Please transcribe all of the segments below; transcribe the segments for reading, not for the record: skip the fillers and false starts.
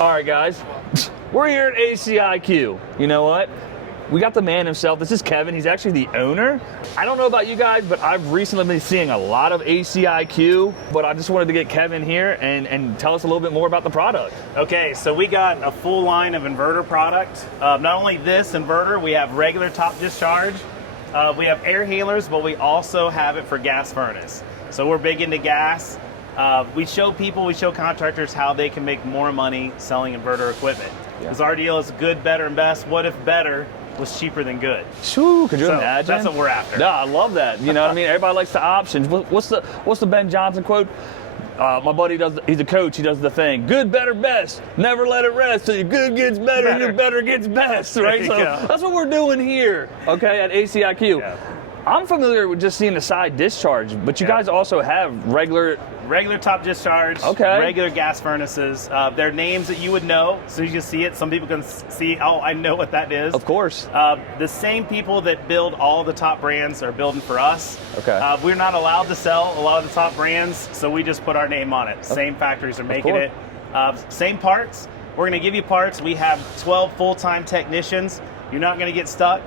All right, guys, we're here at ACiQ. You know what? We got the man himself. This is Kevin. He's actually the owner. I don't know about you guys, but I've recently been seeing a lot of ACiQ, but I just wanted to get Kevin here and tell us a little bit more about the product. Okay, so we got a full line of inverter product. Not only this inverter, we have regular top discharge. We have air handlers, but we also have it for gas furnace. So we're big into gas. We show contractors how they can make more money selling inverter equipment. Because our deal is good, better, and best. What if better was cheaper than good? Shoo, could you imagine? That's what we're after. No, I love that. You know what I mean? Everybody likes the options. What's the Ben Johnson quote? My buddy he's a coach, he does the thing. Good, better, best. Never let it rest till your good gets better, your better gets best, right? So that's what we're doing here, okay, at ACiQ. Yeah. I'm familiar with just seeing the side discharge, but you guys also have regular top discharge, regular gas furnaces. They're names that you would know, so you can see it. Some people can see, oh, I know what that is. Of course. The same people that build all the top brands are building for us. Okay. We're not allowed to sell a lot of the top brands, so we just put our name on it. Same factories are making it. Same parts. We're going to give you parts. We have 12 full-time technicians. You're not going to get stuck.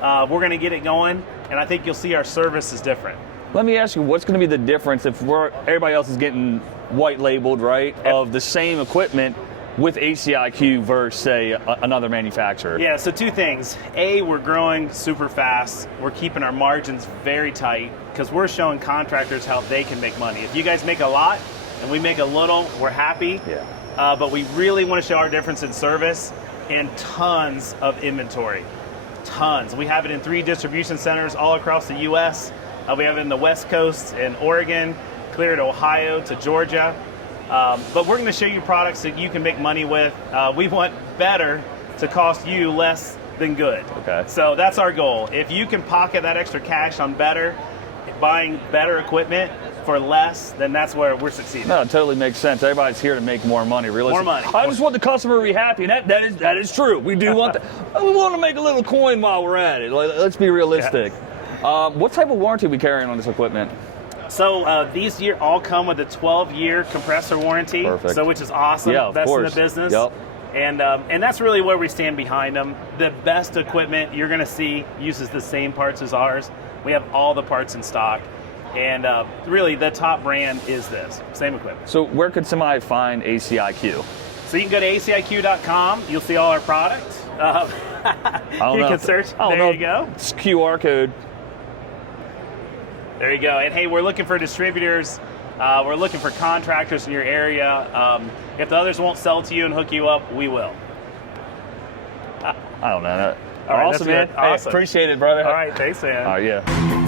We're going to get it going, and I think you'll see our service is different. Let me ask you, what's going to be the difference if everybody else is getting white labeled, right, of the same equipment with ACiQ versus, say, another manufacturer? Yeah, so two things. A, we're growing super fast. We're keeping our margins very tight because we're showing contractors how they can make money. If you guys make a lot and we make a little, we're happy. Yeah. But we really want to show our difference in service and tons of inventory. Tons. We have it in 3 distribution centers all across the U.S. We have it in the West Coast in Oregon, clear to Ohio, to Georgia. But we're going to show you products that you can make money with. We want better to cost you less than good. Okay. So that's our goal. If you can pocket that extra cash on better, buying better equipment for less, then that's where we're succeeding. No, it totally makes sense. Everybody's here to make more money, really. More money. I just want the customer to be happy, and that is true. We do want that. We want to make a little coin while we're at it. Let's be realistic. Yeah. What type of warranty are we carrying on this equipment? So these all come with a 12-year compressor warranty. Perfect. So which is awesome. Yeah, of Best course. in the business. Yep. And that's really where we stand behind them. The best equipment you're going to see uses the same parts as ours. We have all the parts in stock. And really, the top brand is this, same equipment. So where could somebody find ACiQ? So you can go to ACiQ.com. You'll see all our products. You can search. There you go. It's QR code. There you go. And hey, we're looking for distributors. We're looking for contractors in your area. If the others won't sell to you and hook you up, we will. I don't know. All right, awesome, man. Awesome. Hey, appreciate it, brother. All right, thanks, man. All right, yeah.